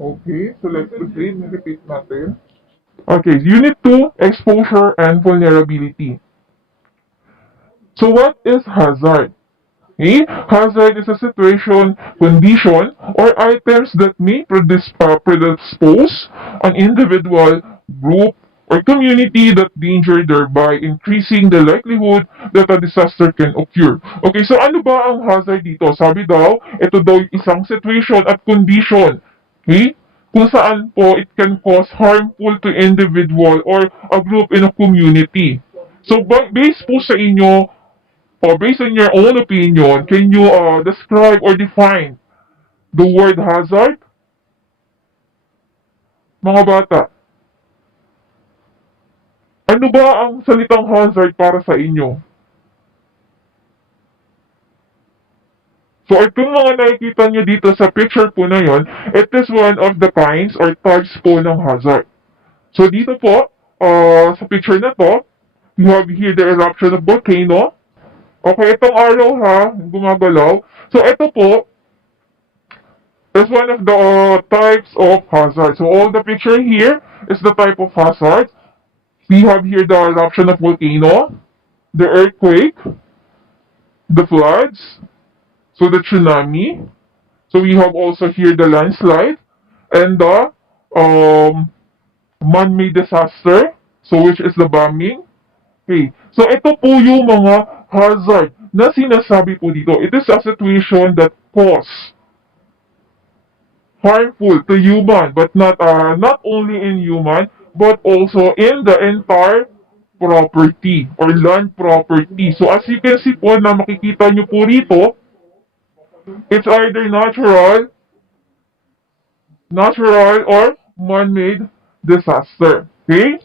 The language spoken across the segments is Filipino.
Okay, so let's proceed. Repeat natin. Okay, Unit 2, Exposure and Vulnerability. So what is hazard? Okay? Hazard is a situation, condition, or items that may predispose an individual, group, or community that danger thereby increasing the likelihood that a disaster can occur. Okay, so ano ba ang hazard dito? Sabi daw, ito daw yung isang situation at condition. Okay? Kung saan po it can cause harmful to individual or a group in a community. So, based po sa inyo, based on your own opinion, can you describe or define the word hazard? Mga bata, ano ba ang salitang hazard para sa inyo? So, itong mga nakikita nyo dito sa picture po na yon, it is one of the kinds or types po ng hazard. So, dito po, sa picture na to, you have here the eruption of volcano. Okay, itong arrow ha, gumagalaw. So, ito po, is one of the types of hazard. So all the picture here is the type of hazard. We have here the eruption of volcano, the earthquake, the floods, so the tsunami. So we have also here the landslide and the man-made disaster, so which is the bombing. Okay. So ito po yung mga hazard na sinasabi po dito. It is a situation that cause harmful to human, but not only in human, but also in the entire property or land property. So as you can see po na makikita nyo po rito, it's either natural or man-made disaster. Okay?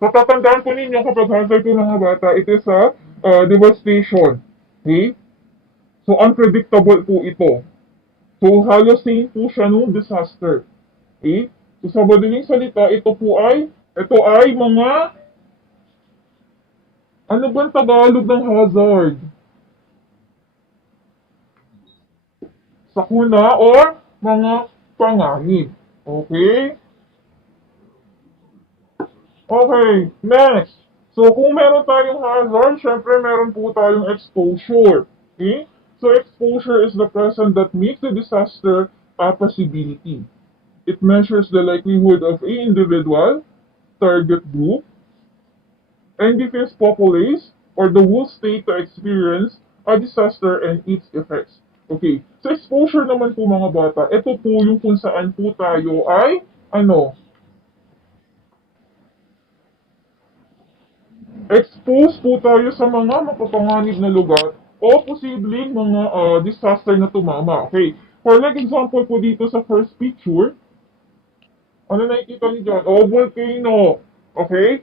So tatandaan po ninyo kapag hazard po mga bata, it is a devastation. Okay? So unpredictable po ito. So halos same po siya nung disaster. Okay? So sa madaling salita, ito ay mga, ano ba ang Tagalog ng hazard? Sakuna or mga panganib. Okay? Okay, next. So kung meron tayong hazard, syempre meron po tayong exposure. Okay? So exposure is the present that makes the disaster a possibility. It measures the likelihood of a individual, target group, entities, populace, or the whole state to experience a disaster and its effects. Okay, sa exposure naman po mga bata, ito po yung kung saan po tayo ay, expose po tayo sa mga mapapanganib na lugar o posibleng mga disaster na tumama. Okay, for like example po dito sa first picture, ano nakikita niyo dyan? Volcano. Okay?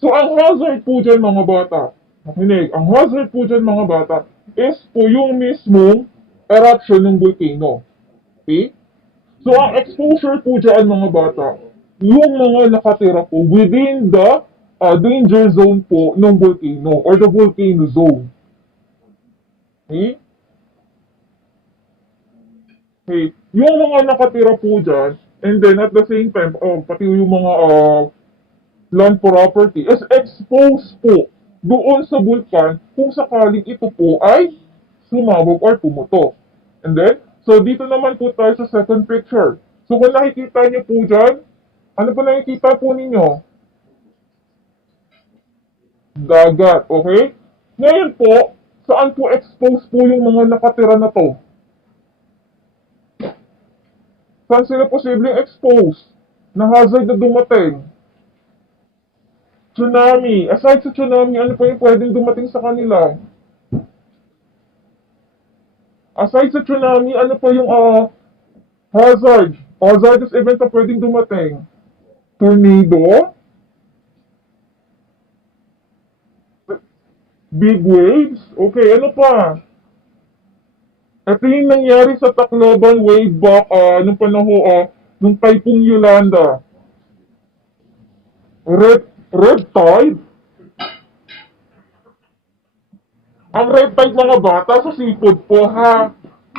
So, ang hazard po dyan mga bata, makinig, ang hazard po dyan mga bata is po yung mismong eruption ng volcano. Okay? So, ang exposure po dyan mga bata, yung mga nakatira po within the danger zone po ng volcano or the volcano zone. Okay? Okay. Yung mga nakatira po dyan, and then at the same time, pati yung mga land property is exposed po doon sa bulkan kung sakaling ito po ay sumabog or pumutok. And then, so dito naman po tayo sa second picture. So kung nakikita niyo po dyan, ano po nakikita po ninyo? Dagat, okay? Ngayon po, saan po exposed po yung mga nakatira na to? Saan sila posibleng exposed? Na hazard na dumating? Tsunami. Aside sa tsunami, ano pa yung pwedeng dumating sa kanila? Aside sa tsunami, ano pa yung hazard? Hazardous event na pwedeng dumating? Tornado? Big waves? Okay, ano pa? Ito yung nangyari sa Tacloban way back nung panahon, nung Typhoon Yolanda. Red tide? Ang red tide mga bata sa seafood po ha.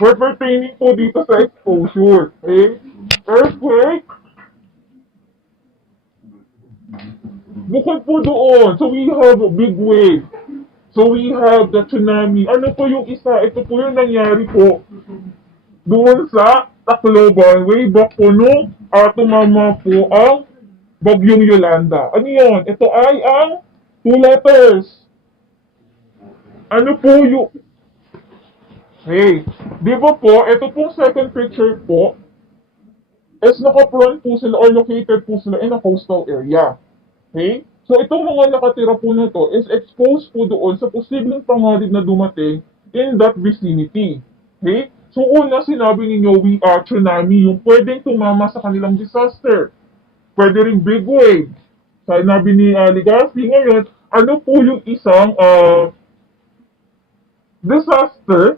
We're pertaining po dito sa exposure. Okay? Earthquake, bukod po doon, so we have a big wave. So we have the tsunami. Ano po yung isa? Ito po yung nangyari po doon sa Tacloban. Way back po nung tumama po ang Bagyong Yolanda. Ano yun? Ito ay ang two letters. Ano po yung... Hey, di ba po, ito pong second picture po is naka-front po sila or located po sila in a coastal area. Okay? So itong mga nakatira po na to is exposed po doon sa posibleng panganib na dumating in that vicinity. Okay? So una sinabi ninyo, we are tsunami, yung pwedeng tumama sa kanilang disaster. Pwede ring big wave. Sinabi ni Legaspi ngayon, ano po yung isang disaster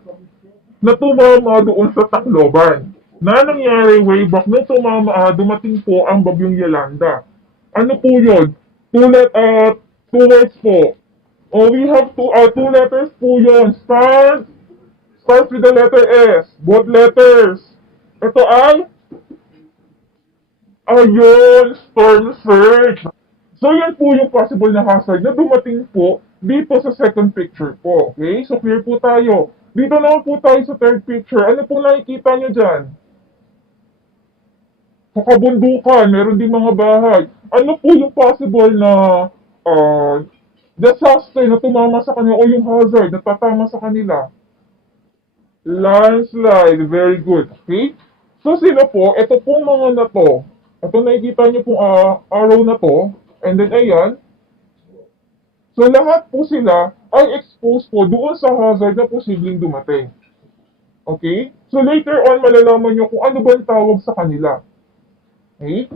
na tumama doon sa Tacloban na nangyari way back nung dumating po ang Bagyong Yolanda. Ano po yun? Two words po. Oh, we have two letters po yun. Starts with the letter S. Both letters. Ito ay, ayun, storm surge. So, yan po yung possible na hazard na dumating po dito sa second picture po. Okay? So, clear po tayo. Dito naman po tayo sa third picture. Ano po nakikita nyo dyan? Sa kabundukan, meron din mga bahay. Ano po yung possible na uh, disaster na tumama sa kanila o yung hazard na tatama sa kanila? Landslide. Very good. Okay? So, sila po, ito pong mga na to. Ito nakikita nyo pong arrow na to. And then, ayan. So, lahat po sila ay exposed po doon sa hazard na posibleng dumating. Okay? So, later on, malalaman nyo kung ano ba ang tawag sa kanila. Okay?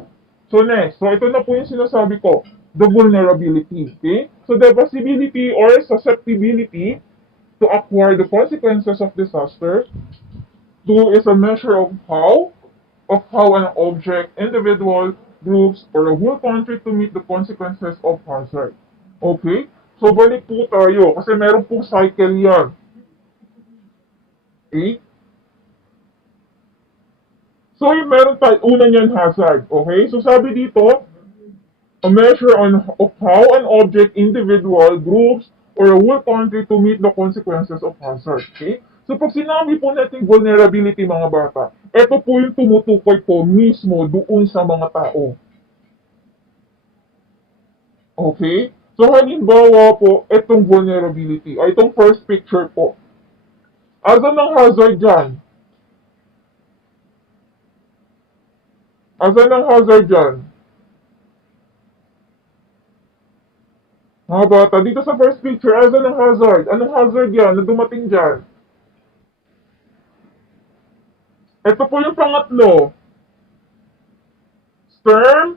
So, next. So, ito na po yung sinasabi ko. The vulnerability. Okay? So, the possibility or susceptibility to acquire the consequences of disaster. Two is a measure of how an object, individual, groups, or a whole country to meet the consequences of hazard. Okay? So, balik po tayo kasi meron pong cycle yan. Okay? So, yung meron tayo, una niyan hazard. Okay? So, sabi dito, a measure of how an object, individual, groups, or a whole country to meet the consequences of hazard. Okay? So, pag sinabi po natin vulnerability, mga bata, ito po yung tumutukoy po mismo doon sa mga tao. Okay? So, halimbawa po, itong vulnerability, ay itong first picture po. Asan ang hazard dyan? Asan ang hazard dyan? Mga bata, dito sa first picture, asan ang hazard? Anong hazard yan na dumating dyan? Ito po yung pangatlo. Storm.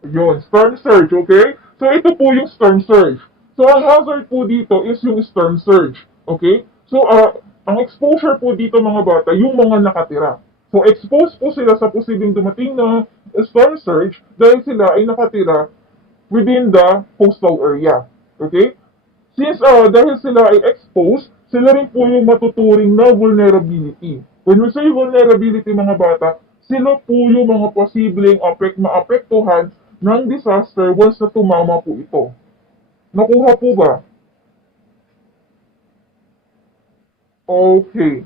Yun, storm surge, okay? So, ito po yung storm surge. So, ang hazard po dito is yung storm surge, okay? So, ang exposure po dito mga bata, yung mga nakatira. So, exposed po sila sa posibleng dumating na storm surge dahil sila ay nakatira within the coastal area, okay? Since dahil sila ay exposed, sila rin po yung matuturing na vulnerability. When we say vulnerability mga bata, sila po yung mga posibleng maapektuhan ng disaster once na tumama po ito. Nakuha po ba? Okay.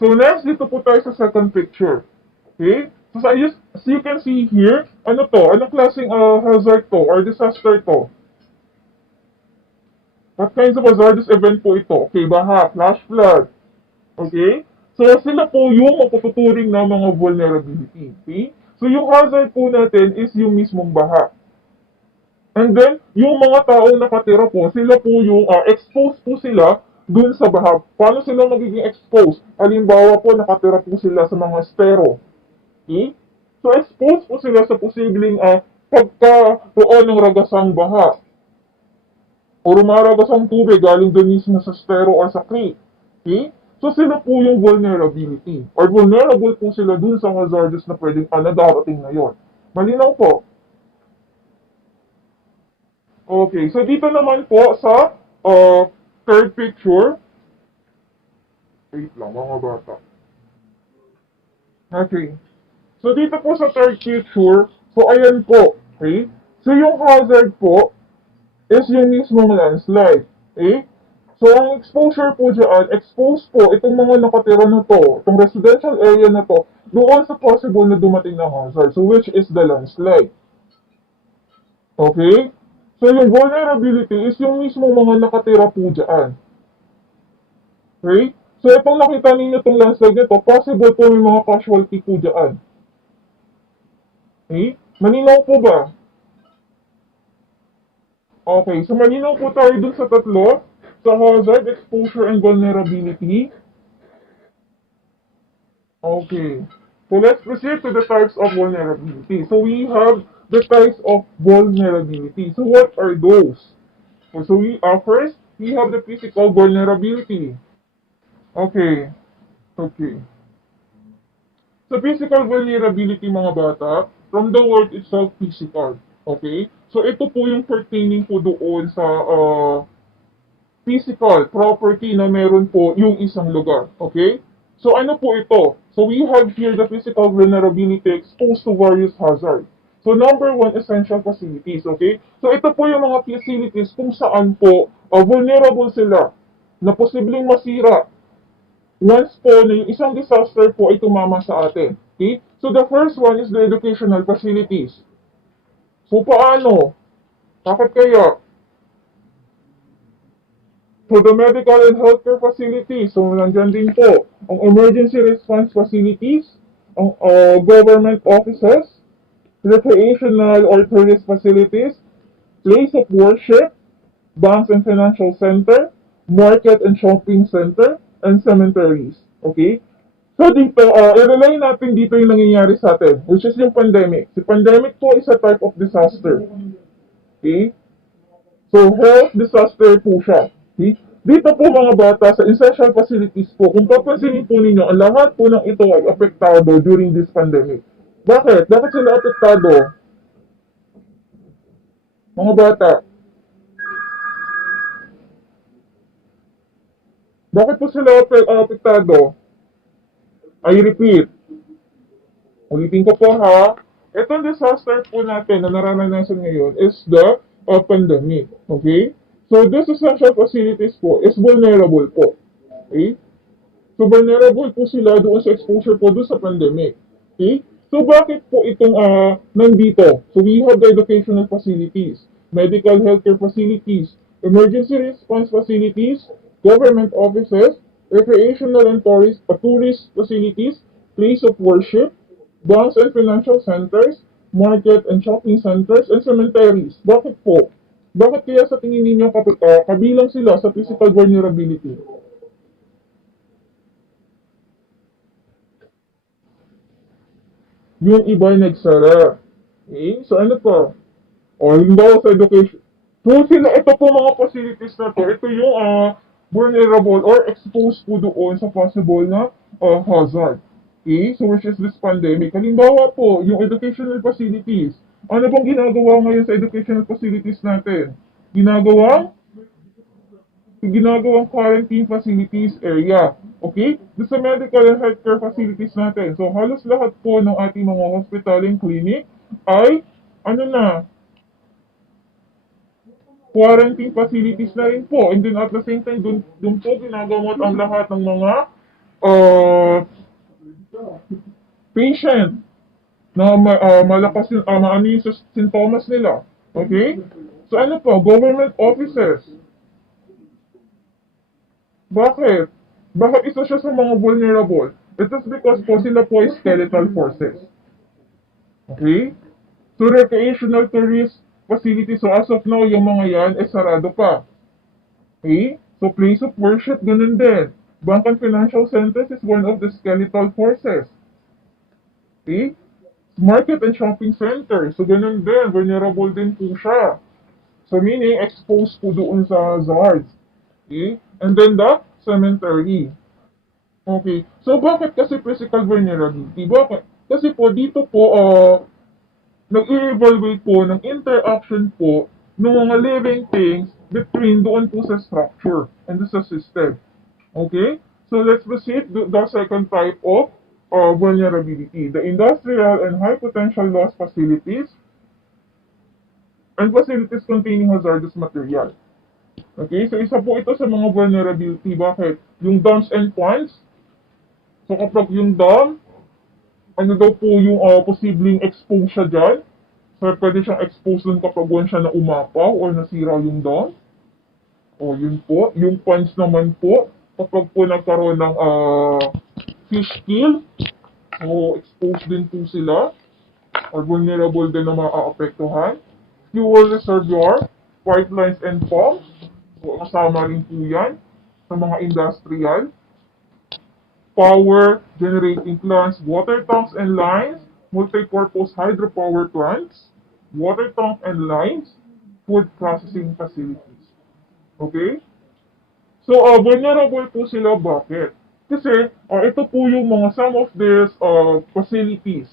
So next, dito po tayo sa second picture. Okay? So as you can see here, ano to? Anong klaseng hazard to or disaster to? What kinds of hazardous event po ito? Okay, baha, flash flood. Okay? So sila po yung mapututuring na mga vulnerability. Okay? So yung hazard po natin is yung mismong baha. And then, yung mga taong nakatira po, sila po yung exposed po sila dun sa baha. Paano sila magiging exposed? Halimbawa po, nakatira po sila sa mga estero. Okay? So, exposed po sila sa posibleng pagkaroon ng ragasang baha. O rumaragasang tubig galing dun mismo sa estero or sa creek. Okay? So, sila po yung vulnerability. Or vulnerable po sila dun sa hazardous na pwedeng darating na yun. Malinaw po. Okay, so dito naman po sa third picture, Wait lang, mga bata. Okay. So, dito po sa third picture, so ayan po. Okay? So, yung hazard po is yung mismong landslide. Okay? So, ang exposure po dyan, expose po itong mga nakatira na to, itong residential area na to, doon sa possible na dumating na hazard. So, which is the landslide. Okay? So, yung vulnerability is yung mismong mga nakatira po dyan. Okay? So, itong nakita ninyo itong landslide nito, possible po may mga casualty po dyan. Okay? Malinaw po ba? Okay, so malinaw po tayo dun sa tatlo, sa hazard, exposure, and vulnerability. Okay. So let's proceed to the types of vulnerability. So we have the types of vulnerability. So what are those? So first, we have the physical vulnerability. Okay. Okay. So physical vulnerability mga bata, from the word itself, physical. Okay? So ito po yung pertaining po doon sa physical property na meron po yung isang lugar. Okay? So ano po ito? So we have here the physical vulnerability exposed to various hazards. So number one, essential facilities. Okay? So ito po yung mga facilities kung saan po vulnerable sila na posibleng masira once po na yung isang disaster po ay tumama sa atin. Okay? So the first one is the educational facilities. So paano? Bakit kaya? For the medical and healthcare facilities, so nandyan din po ang emergency response facilities, ang government offices, recreational or tourist facilities, place of worship, banks and financial center, market and shopping center, and cemeteries. Okay? So dito, i-relay natin dito yung nangyayari sa atin, which is yung pandemic. Si pandemic po is a type of disaster. Okay? So, health disaster po siya. Okay? Dito po mga bata, sa essential facilities po, kung papansinin po ninyo, ang lahat po ng ito ay apektado during this pandemic. Bakit? Bakit sila apektado? Mga bata, bakit po sila apektado? I repeat, ulitin ko po ha, itong disaster po natin na nararanasan ngayon is the pandemic. Okay? So, this essential facilities po is vulnerable po. Okay? So, vulnerable po sila doon sa exposure po doon sa pandemic. Okay? So, bakit po itong nandito? So, we have the educational facilities, medical healthcare facilities, emergency response facilities, government offices, recreational and tourist facilities, place of worship, banks and financial centers, market and shopping centers, and cemeteries. Bakit po? Bakit kaya sa tingin ninyo kabilang sila sa physical vulnerability? Yung iba ay nagsara. Okay? So ano pa? O, halimbawa sa education. So sila, ito po mga facilities na to, ito yung vulnerable or exposed po doon sa possible na hazard. Okay? So which is this pandemic. Halimbawa po, yung educational facilities. Ano bang ginagawa ngayon sa educational facilities natin? Ginagawang quarantine facilities area. Okay? Doon sa medical and healthcare facilities natin. So, halos lahat po ng ating mga hospital and clinic ay, ano na, quarantine facilities na rin po. And then at the same time, dun po ginagamot ang lahat ng mga uh, patient na malakas yung, ano yung sintomas nila. Okay? So, ano po, government offices. Bakit? Bakit isa siya sa mga vulnerable? It is because po sila po ay skeletal forces. Okay? So, recreational tourist facility. So, as of now, yung mga yan, sarado pa. Okay? So, place of worship, ganun din. Bank and financial centers is one of the skeletal forces. Okay? Market and shopping centers. So, ganun din. Vulnerable din po siya. So, meaning, exposed po doon sa hazards. Okay? And then the cemetery. Okay. So, bakit kasi physical vulnerability? Bakit? Kasi po, dito po, nag-evaluate po ng interaction po ng mga living things between doon po sa structure and sa system. Okay? So let's proceed to the second type of vulnerability, the industrial and high potential loss facilities and facilities containing hazardous material. Okay, so isa po ito sa mga vulnerability. Bakit? Yung dams and ponds, so kapag yung dam, ano daw po yung posibleng expose siya dyan? So pwede siyang expose dun kapag one siya na umapaw or nasira yung dam. O yun po. Yung ponds naman po, kapag po nagkaroon ng fish kill, so exposed din po sila or vulnerable din na maaapektuhan. Fuel reservoir, pipelines and pumps, so kasama rin po yan sa mga industrial. Power generating plants, water tanks and lines, multi-purpose hydropower plants, water tank and lines, food processing facilities. Okay? So, vulnerable po sila. Bakit? Kasi, ito po yung mga some of these facilities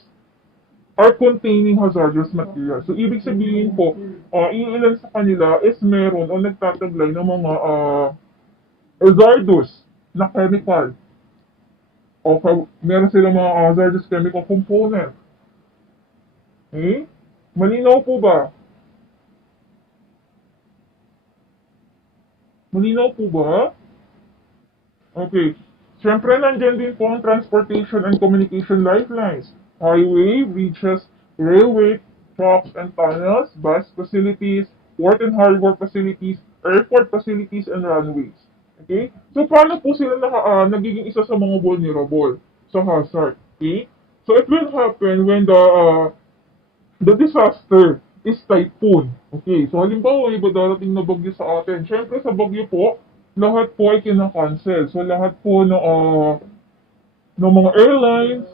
are containing hazardous material. So, ibig sabihin po, iilan sa kanila is meron o nagtataglay ng mga hazardous na chemical. O meron silang mga hazardous chemical component. Okay? Malinaw po ba? Malinaw po ba? Okay. Siyempre, nandiyan din po ang transportation and communication lifelines. Highway, bridges, railway, trucks and tunnels, bus facilities, port and harbor facilities, airport facilities, and runways. Okay? So, paano po sila nagiging isa sa mga vulnerable sa hazard? Okay? So, it will happen when the disaster is typhoon. Okay, so halimbawa, may darating na bagyo sa atin. Siyempre, sa bagyo po, lahat po ay kinakancel. So, lahat po ng mga airlines,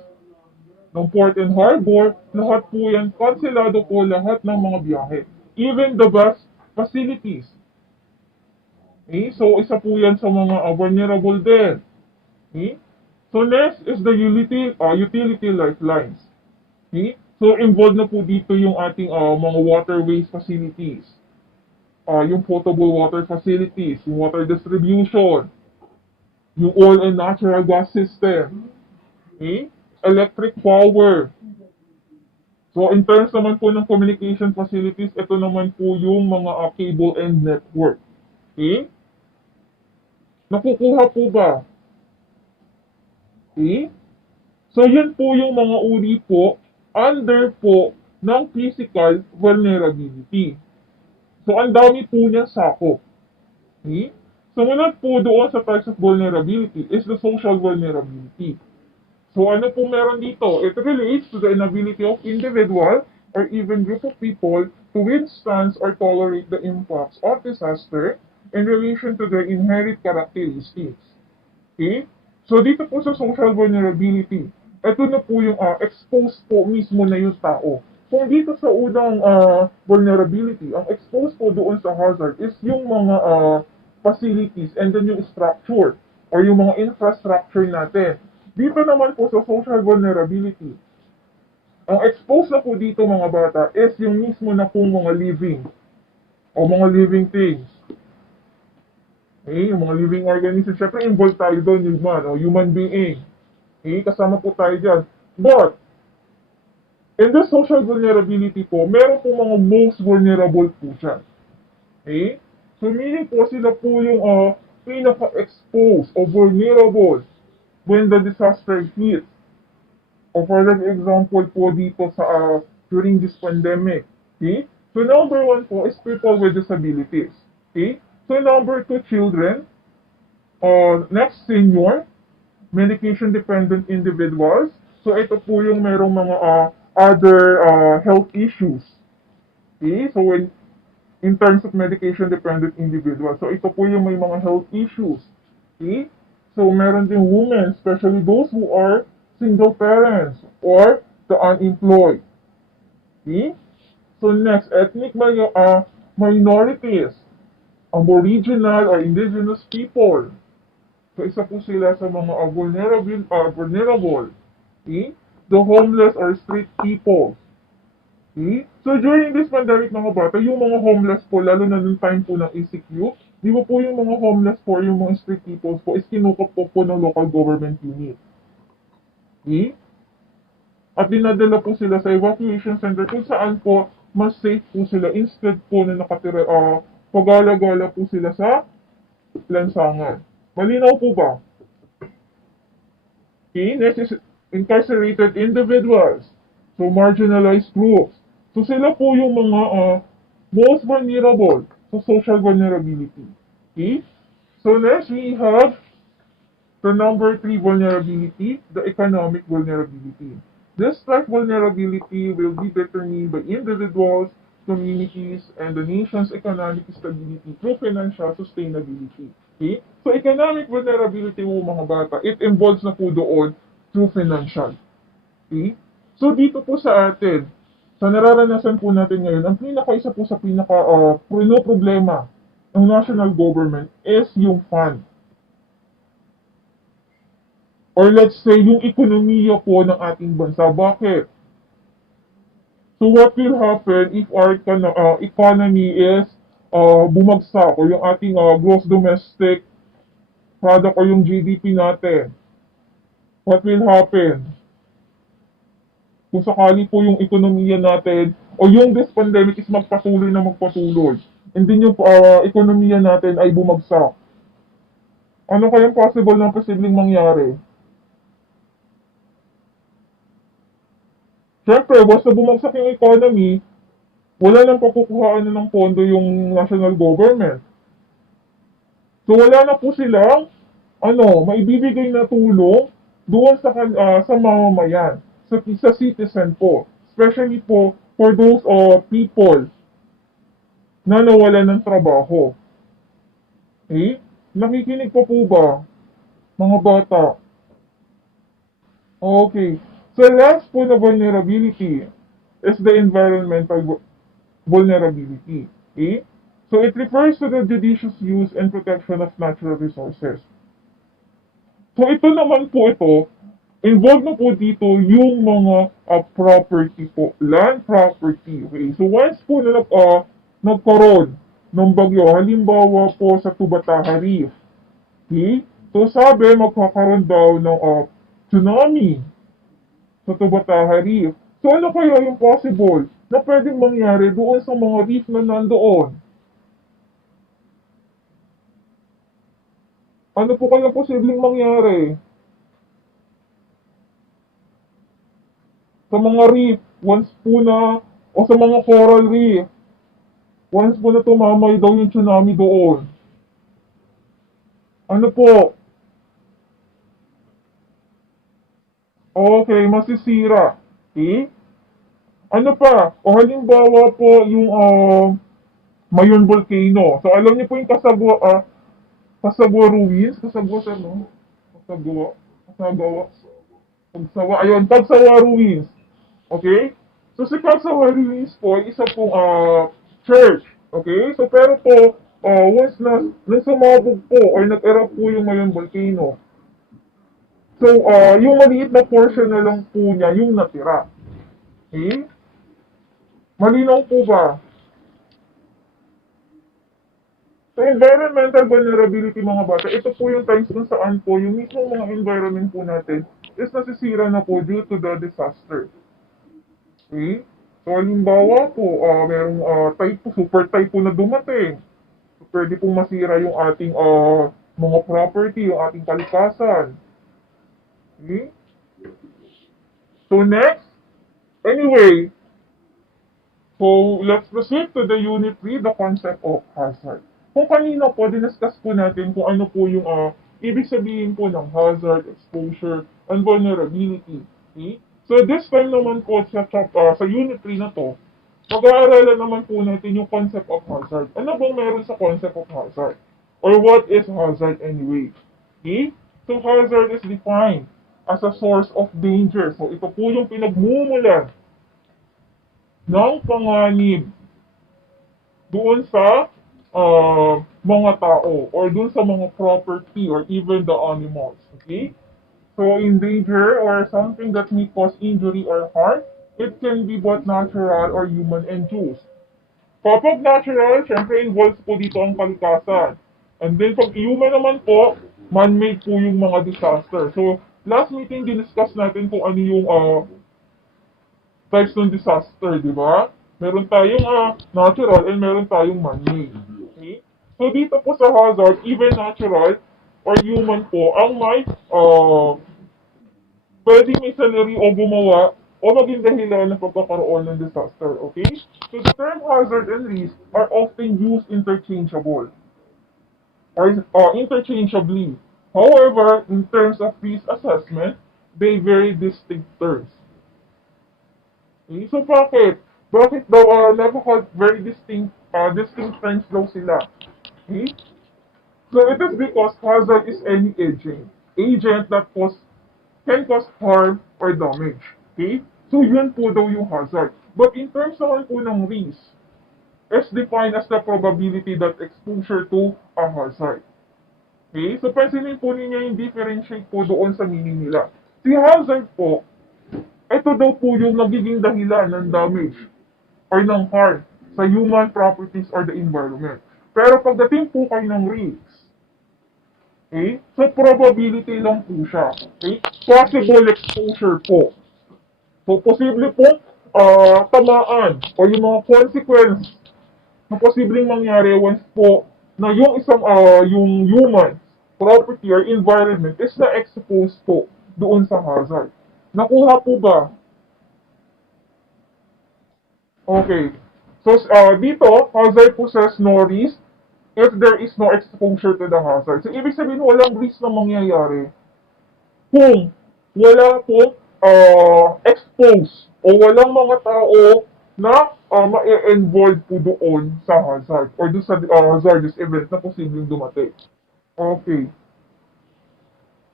ng port and harbor, lahat po yan, kanselado po lahat ng mga biyahe. Even the bus facilities. Okay, so isa po yan sa mga vulnerable din. Okay? So, next is the utility lifelines. Okay? So, involved na po dito yung ating mga waterways facilities. Yung potable water facilities, yung water distribution, yung oil and natural gas system, okay? Electric power. So, in terms naman po ng communication facilities, ito naman po yung mga cable and network. Okay? Nakukuha po ba? Okay? So, yan po yung mga uri po under po ng physical vulnerability. So, ang dami po niya sakop. Okay? Sumunod po doon sa types of vulnerability is the social vulnerability. So, ano po meron dito? It relates to the inability of individual or even group of people to withstand or tolerate the impacts of disaster in relation to their inherent characteristics. Okay? So, dito po sa social vulnerability, ito na po yung exposed po mismo na yung tao. Kung dito sa unang vulnerability, ang exposed po doon sa hazard is yung mga facilities and then yung structure or yung mga infrastructure natin. Dito naman po sa social vulnerability, ang exposed na po dito mga bata is yung mismo na pong mga living o mga living things. Okay, yung mga living organisms, syempre involved tayo doon yung human being. Okay, kasama po tayo dyan. But, in the social vulnerability po, meron po mga most vulnerable po dyan. Okay? So, meaning po sila po yung pinaka-exposed o vulnerable when the disaster hits. O for example po dito sa during this pandemic. Okay? So, number one po is people with disabilities. Okay? So, number two, children. Next, senior. Medication-dependent individuals. So, ito po yung merong mga other health issues. Okay? So, in terms of medication-dependent individuals, so ito po yung may mga health issues. Okay? So, meron din women, especially those who are single parents or the unemployed. Okay? So, next, ethnic minorities, aboriginal or indigenous people. So, isa po sila sa mga vulnerable. Okay? The homeless or street people. Okay? So, during this pandemic mga bata, yung mga homeless po, lalo na nung time po ng ECQ, Di ba po yung mga homeless po, yung mga street peoples po, is kinukop po ng local government unit. Okay? At dinadala po sila sa evacuation center kung saan po mas safe po sila instead po na nakatira, pagala-gala po sila sa lansangan. Malinaw po ba? Okay, next is incarcerated individuals. So, marginalized groups. So, sila po yung mga most vulnerable sa social vulnerability. Okay? So, next we have the number three vulnerability, the economic vulnerability. This type vulnerability will be determined by individuals, communities, and the nation's economic stability through financial sustainability. Okay? So, economic vulnerability mo mga bata, it involves na po doon through financial. Okay? So, dito po sa atin, sa nararanasan po natin ngayon, ang pinaka-isa po sa problema ng national government is yung fund. Or let's say, yung ekonomiya po ng ating bansa. Bakit? So what will happen if our economy is bumagsak o yung ating gross domestic product o yung GDP natin? What will happen? Kung sakali po yung ekonomiya natin o yung this pandemic is magpatuloy na magpatuloy, and then yung ekonomiya natin ay bumagsak. Ano kayang possible na posibleng mangyari? Siyempre, basta bumagsak yung economy, wala nang pakukuhaan na ng pondo yung national government. So wala na po silang maibibigay na tulong doon sa mamamayan, sa citizen po. Especially po for those people na nawalan ng trabaho. Eh? Nakikinig pa po ba, mga bata? Okay. So last po na vulnerability is the environmental vulnerability. Okay? So it refers to the judicious use and protection of natural resources. So ito naman po involved na po dito yung mga property po, land property. Okay? So once po na nagkaroon ng bagyo, halimbawa po sa Tubataha Reef, okay? So sabi magkakaroon daw ng tsunami sa Tubataha Reef. So ano kaya yung possible na pwedeng mangyari doon sa mga reef na nandoon? Ano po kaya posibleng mangyari? Sa mga reef, once po na, o sa mga coral reef, once po na tumamay daw yung tsunami doon. Ano po? Okay, masisira. Okay? Ano pa? O halimbawa po yung Mayon Volcano. So alam niyo po yung Kasagwa Ruins? Kasagwa sir, no? Kasagwa. Kasagawa. Pagsawa. Ayun, Pagsawa Ruins. Okay? So si Pagsawa Ruins po, isa pong church. Okay? So pero po, once na sumabog po or nag-erupt po yung Mayon Volcano, so yung maliit na portion na lang po niya yung natira. Okay? Malinaw po ba? So environmental vulnerability mga bata, ito po yung times kung saan po yung mismong mga environment po natin is nasisira na po due to the disaster. Okay? So halimbawa po, merong super typhoon na dumating. So, pwede pong masira yung ating mga property, yung ating kalikasan. Okay? So next, anyway, so let's proceed to the unit 3, the concept of hazard. Kung kanina po, diniscuss po natin kung ano po yung ibig sabihin po ng hazard, exposure, and vulnerability. Okay? So this time naman po sa unit 3 na to, pag-aaralan naman po natin yung concept of hazard. Ano bang meron sa concept of hazard? Or what is hazard anyway? Okay? So hazard is defined as a source of danger. So ito po yung pinagmumulan ng panganib doon sa mga tao or doon sa mga property or even the animals. Okay? So in danger or something that may cause injury or harm, it can be both natural or human induced. Kapag natural, syempre involves po dito ang kalikasan. And then pag human naman po, man-made po yung mga disaster. So, last meeting, diniscuss natin kung ano yung types ng disaster, di ba? Meron tayong natural and meron tayong man-made. Okay? So, dito po sa hazard, even natural or human po, ang may pwedeng isalari o gumawa o maging dahilan ng pagkakaroon ng disaster. Okay? So, the term hazard and risk are often used interchangeable or interchangeably. However, in terms of risk assessment, they vary distinct terms. Okay? So, bakit? Bakit daw very distinct terms daw sila? Okay? So, it is because hazard is any agent that can cause harm or damage. Okay? So, yun po daw yung hazard. But in terms naman po ng risk, is defined as the probability that exposure to a hazard. Okay? So, pansinin po ninyo yung differentiate po doon sa meaning nila. Si hazard po, ito daw po yung nagiging dahilan ng damage or ng harm sa human properties or the environment. Pero pagdating po kayo ng risk, okay, so probability lang po siya. Okay? Possible exposure po. So, posible po tamaan o yung mga consequence na posibleng mangyari once po na yung isang yung human property or environment is na-expose po doon sa hazard. Nakuha po ba? Okay. So, dito, hazard possess no risk if there is no exposure to the hazard. So, ibig sabihin, walang risk na mangyayari kung wala po expose o walang mga tao na ma-involve po doon sa hazard or doon sa hazardous event na posibleng dumating. Okay.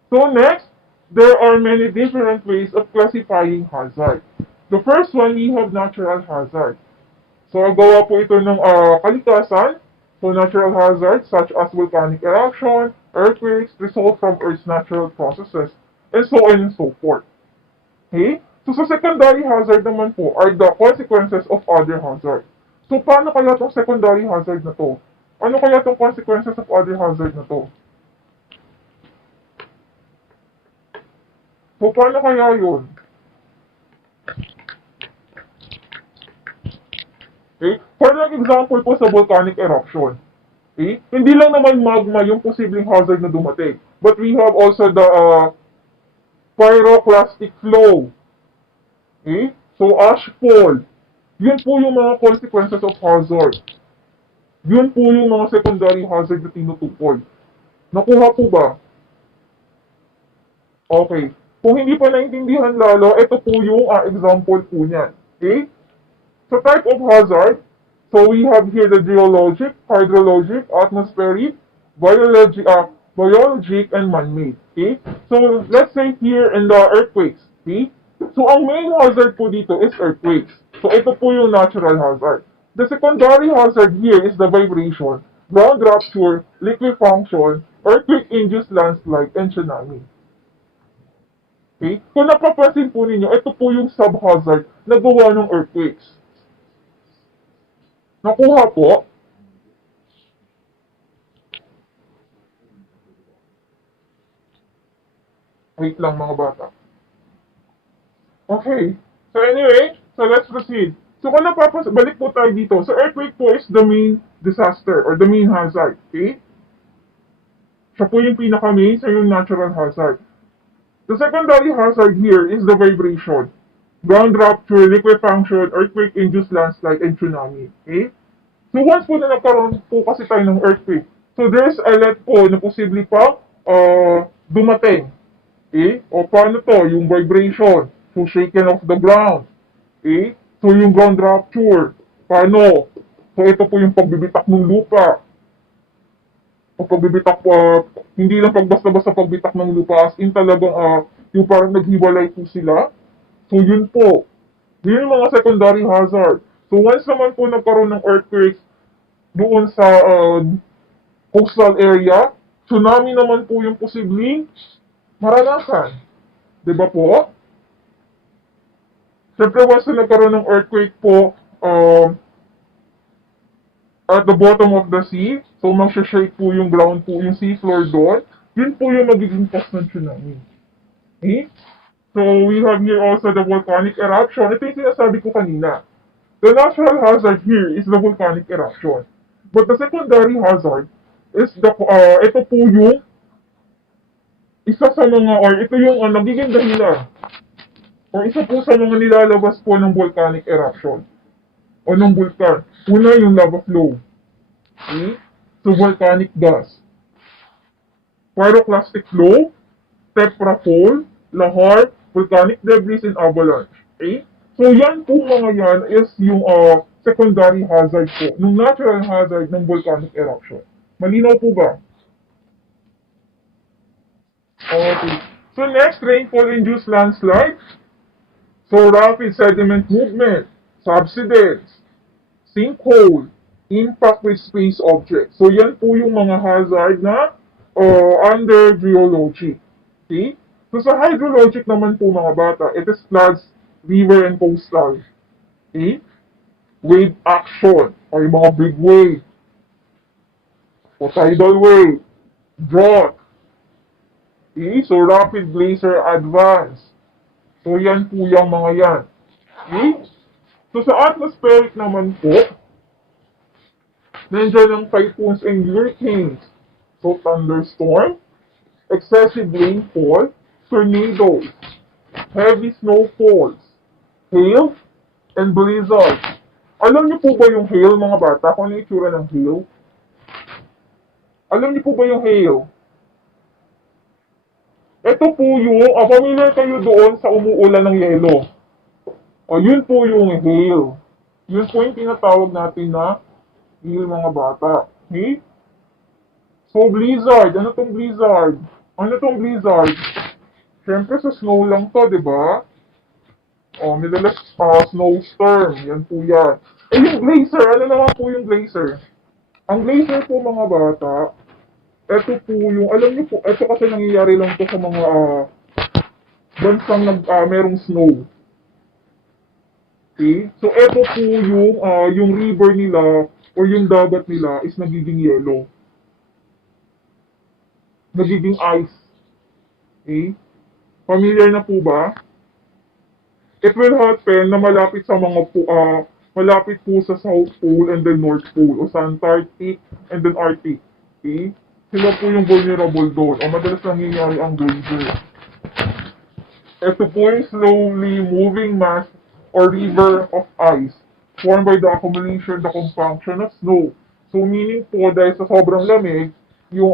So next, there are many different ways of classifying hazard. The first one, we have natural hazard. So gawa po ito ng kalikasan. So natural hazards such as volcanic eruption, earthquakes result from Earth's natural processes, and so on and so forth. Okay? So sa secondary hazard naman po are the consequences of other hazard. So paano kaya itong secondary hazard na to? Ano kaya itong consequences of other hazard na to? So paano kaya yun? Okay? For example po sa volcanic eruption. Okay? Hindi lang naman magma yung posibleng hazard na dumating. But we have also the pyroclastic flow. Okay? So ash fall. Yun po yung mga consequences of hazard. Yun po yung mga secondary hazard na tinutukoy. Nakuha po ba? Okay. Kung hindi pa naintindihan lalo, ito po yung example po niyan. Okay? So type of hazard, so we have here the geologic, hydrologic, atmospheric, biologic, and man-made. Okay? So let's say here in the earthquakes. Okay? So ang main hazard po dito is earthquakes. So ito po yung natural hazard. The secondary hazard here is the vibration, ground rupture, liquefaction, earthquake-induced landslide, and tsunami. Okay? Kung napapansin po ninyo, ito po yung sub-hazard na gawa ng earthquakes. Nakuha po? Wait lang mga bata. Okay. So anyway, so let's proceed. So kung balik po tayo dito. So earthquake po is the main disaster or the main hazard. Okay? Siya po yung pinaka-main sa yung natural hazard. The secondary hazard here is the vibration, ground rupture, liquefaction, earthquake-induced landslide, and tsunami. Okay? So once po na nagkaroon po kasi tayo ng earthquake, so there's a lot po na posible pa dumating. Okay? O paano to? Yung vibration, so shaking of the ground. Okay? So yung ground rupture, paano? So ito po yung pagbibitak ng lupa. O pagbibitak po, hindi lang pagbasta-basta pagbitak ng lupa, as in talagang yung parang naghiwalay po sila. So yun po. Yun yung mga secondary hazard. So once naman po nagkaroon ng earthquakes doon sa coastal area, tsunami naman po yung posibleng maranasan. Diba po? Siyempre once na nagkaroon ng earthquake po, at the bottom of the sea. So, magsha-shake po yung ground po, yung seafloor doon. Yun po yung magiging cause ng tsunami. Okay? So, we have here also the volcanic eruption. Ito yung sinasabi ko kanina. The natural hazard here is the volcanic eruption. But the secondary hazard is ito po yung isa sa mga, or ito yung nagiging dahilan, or isa po sa mga nilalabas po ng volcanic eruption, o ng vulkan. Una yung lava flow. Okay? So, volcanic gas. Pyroclastic flow, tetrafall, lahar, volcanic debris, and avalanche. Okay? So, yan po mga yan is yung secondary hazard po, ng natural hazard ng volcanic eruption. Malinaw po ba? Okay. So, next, rainfall-induced landslide. So, rapid sediment movement, subsidence, sinkhole, impact with space objects. So, yan po yung mga hazard na under geology. Okay? So, sa hydrologic naman po mga bata, it is floods, river, and coastal. Okay? Wave action, o yung mga big wave, o tidal wave, drought. Okay? So, rapid glacier advance. So, yan po yung mga yan. Okay? So, sa atmospheric naman po, nandiyan ang typhoons and hurricanes. So, thunderstorm, excessive rainfall, tornadoes, heavy snowfalls, hail, and blizzards. Alam niyo po ba yung hail, mga bata? Kung ano yung itsura ng hail? Alam niyo po ba yung hail? Ito po yung, familiar kayo doon sa umuulan ng yelo. O, yun po yung hail. Yun po yung tinatawag natin na hail, mga bata. Okay? So, blizzard. Ano tong blizzard? Ano tong blizzard? Siyempre, sa snow lang to, di ba? O, nilalas snowstorm. Yan po yan. Eh, yung glacier. Ano naman po yung glacier? Ang glacier po, mga bata, ito po yung, alam niyo po, ito kasi nangyayari lang to sa mga bansang merong snow. Okay? So, ito po yung river nila or yung dagat nila is nagiging yellow. Nagiging ice. Okay? Familiar na po ba? It will happen na malapit sa mga malapit po sa South Pole and then North Pole o sa Antarctic and then Arctic. Okay? Sila po yung vulnerable doon o madalas nangyayari ang glacier. Ito po yung slowly moving mass or river of ice formed by the accumulation, the compaction of snow. So meaning po dahil sa sobrang lamig, yung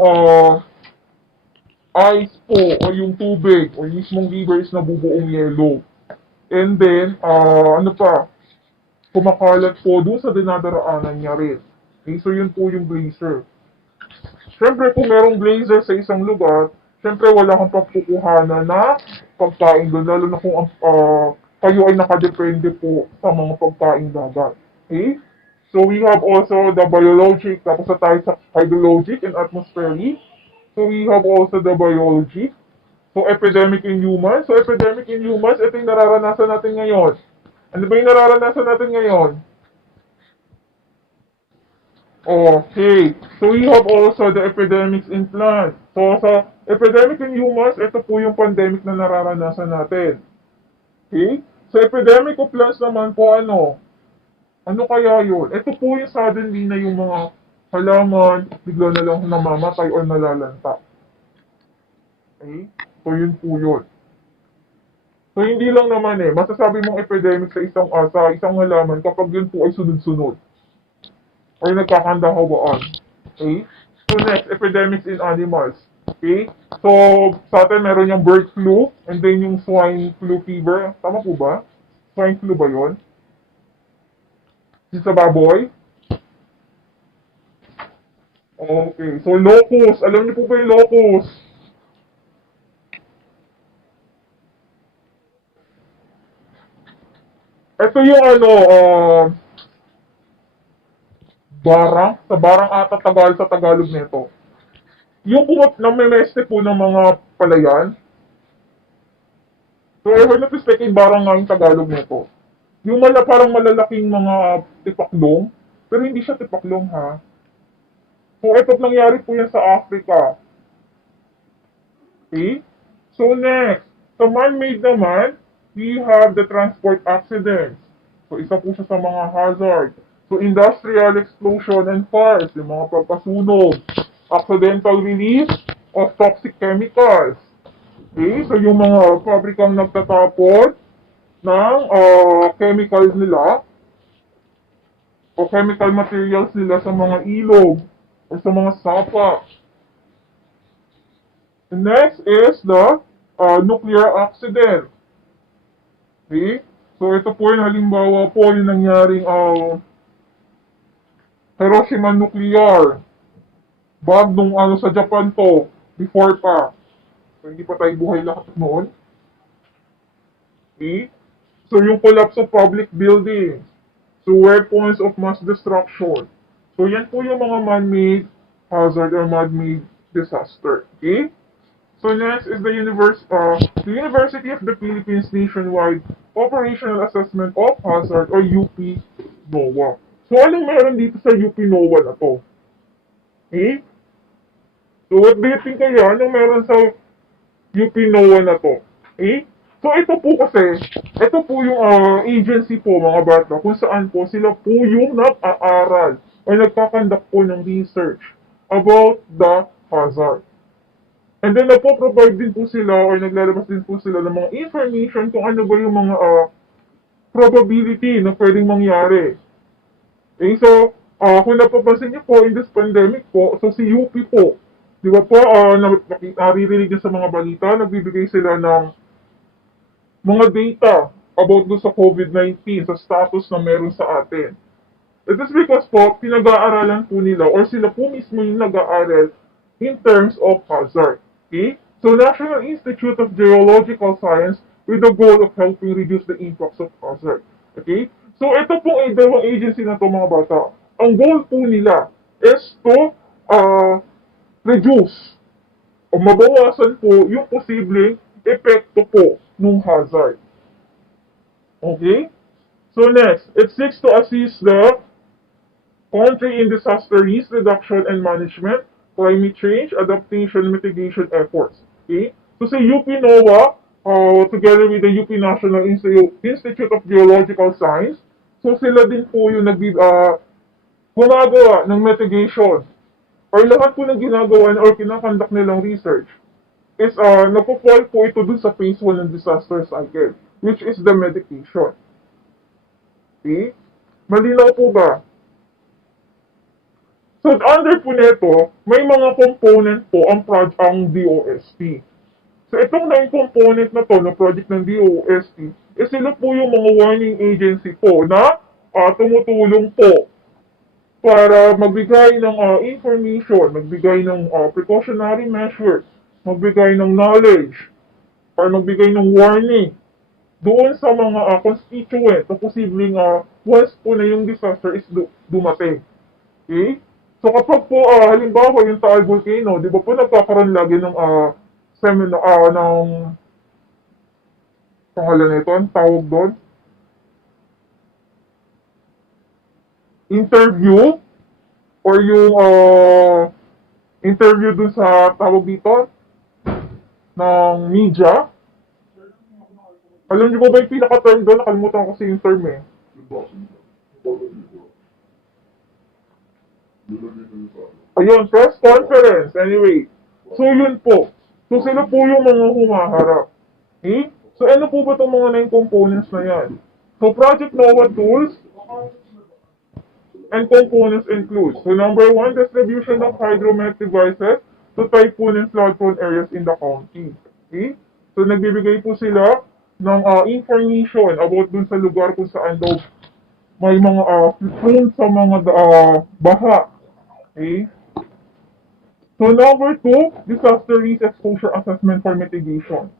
ice po o yung tubig o yung mismong river is nabubuong yelo. And then, ano pa, kumakalat po doon sa dinadaraanan niya rin. Okay, so yun po yung glacier. Siyempre, kung merong glacier sa isang lugar, siyempre wala kang pagkukuhanan na pagkain doon, lalo na kung kayo ay nakadepende po sa mga pagkain dagat. Okay? So we have also the biologic, tapos na tayo sa hydrologic and atmospheric. So we have also the biologic. So, epidemic in humans. So, epidemic in humans, ito yung nararanasan natin ngayon. Ano ba yung nararanasan natin ngayon? Okay. So, we have also the epidemics in plants. So, sa epidemic in humans, ito po yung pandemic na nararanasan natin. Okay? So, epidemic of plants naman po ano? Ano kaya yun? Ito po yung suddenly na yung mga halaman, bigla na lang namamatay or nalalanta. Okay? So, yun po yun. So, hindi lang naman masasabi mong epidemic sa isang halaman kapag yun po ay sunod-sunod. Or nagkakandahawaan. Okay? So, next, epidemics in animals. Okay? So, sa atin meron yung bird flu, and then yung swine flu fever. Tama po ba? Swine flu ba yun? Yung sa baboy? Okay. So, locust. Alam niyo po ba yung locust? Ito yung barang. Sa barang ata sa Tagalog nito. Yung namemeste po ng mga palayan. So, I heard na to barang nga yung Tagalog nito. Yung parang malalaking mga tipaklong. Pero hindi siya tipaklong ha. So ito nangyari po yan sa Africa. Okay? So next, sa man-made naman, we have the transport accidents. So isa po siya sa mga hazard. So industrial explosion and fires, yung mga pagkasunog. Accidental release of toxic chemicals. Okay? So yung mga pabrikang nagtatapon ng chemicals nila o chemical materials nila sa mga ilog o sa mga sapa. The next is the nuclear accident. Okay? So ito po yung halimbawa po yung nangyaring Hiroshima nuclear bomb nung sa Japan to, before pa. So hindi pa tayo buhay lahat noon. Okay? So yung collapse of public buildings. So weapons of mass destruction. So yan po yung mga man-made hazard or man-made disaster. Okay? So next is the University of the Philippines Nationwide Operational Assessment of Hazard or UP NOAA. So anong meron dito sa UP NOAA na to? Okay? So what do you think kaya? Anong meron sa UP NOAA na to? Okay? So ito po yung agency po mga bata kung saan po sila po yung nag-aaral o nagkakandak po ng research about the hazard. And then nagpo-provide din po sila or naglalabas din po sila ng mga information kung ano ba yung mga probability na pwedeng mangyari. Okay, so kung napapansin niyo po in this pandemic po, so si UP po, di ba po, naririnig niyo sa mga balita, nagbibigay sila ng mga data about do sa COVID-19, sa status na meron sa atin. It is because po, pinag-aaralan po nila or sila po mismo yung nag-aaral in terms of hazard. Okay? So, National Institute of Geological Science with the goal of helping reduce the impacts of hazard. Okay? So, ito pong dalawang agency na to mga bata. Ang goal po nila is to reduce o mabawasan po yung posibleng epekto po ng hazard. Okay? So, next, it seeks to assist the country in disaster risk reduction and management, climate change, adaptation, mitigation efforts. Okay? So sa UP NOAA, together with the UP National Institute of Geological Science, so sila din po yung gumagawa ng mitigation or lahat po ng ginagawa or kinakandak nilang research is nagpo-fall po ito dun sa phase 1 ng disaster cycle, which is the mitigation. Okay? Malinaw po ba? So, under po nito, may mga component po ang DOST. So, itong 9 component na to, na project ng DOST, sila po yung mga warning agency po na tumutulong po para magbigay ng information, magbigay ng precautionary measures, magbigay ng knowledge, or magbigay ng warning doon sa mga constituent na posibleng once po na yung disaster is dumating. Okay? So kapag po, halimbawa yung Taal Volcano, di ba po nagkakaroon lagi ng seminar, ng pangalan nito, ang tawag doon? Interview, or yung interview dun sa tawag dito, ng media. Alam niyo ba yung pinaka-term doon? Nakalimutan ko kasi yung term eh. Ayun, press conference. Anyway. So, yun po. So, sila po yung mga humaharap. Okay? So, ano po ba itong mga 9 components na yan? So, Project NOAA tools and components include. So, number 1, distribution of hydromet devices to typhoon and flood-prone areas in the county. Okay? So, nagbibigay po sila ng information about dun sa lugar kung saan daw may mga prone sa mga baha. Okay? So number 2, disaster risk exposure assessment for mitigation.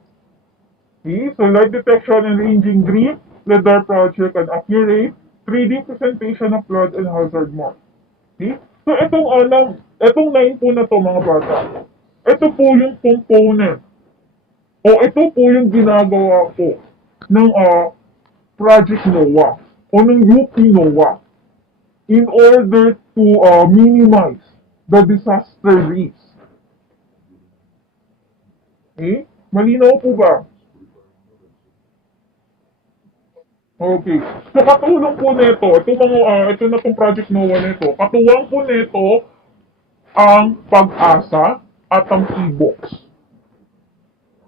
Okay? So light detection and ranging green, LIDAR project and accurate 3D presentation of flood and hazard map. Okay? So itong 9 po na to mga bata. Ito po yung component o ito po yung ginagawa po ng Project NOAA o ng UP NOAA. in order to minimize the disaster risk. Okay? Malinaw po ba? Okay. So katulong po nito, ito na tong Project NOAA nito. Katuwang po nito ang pag-asa at ang e-books.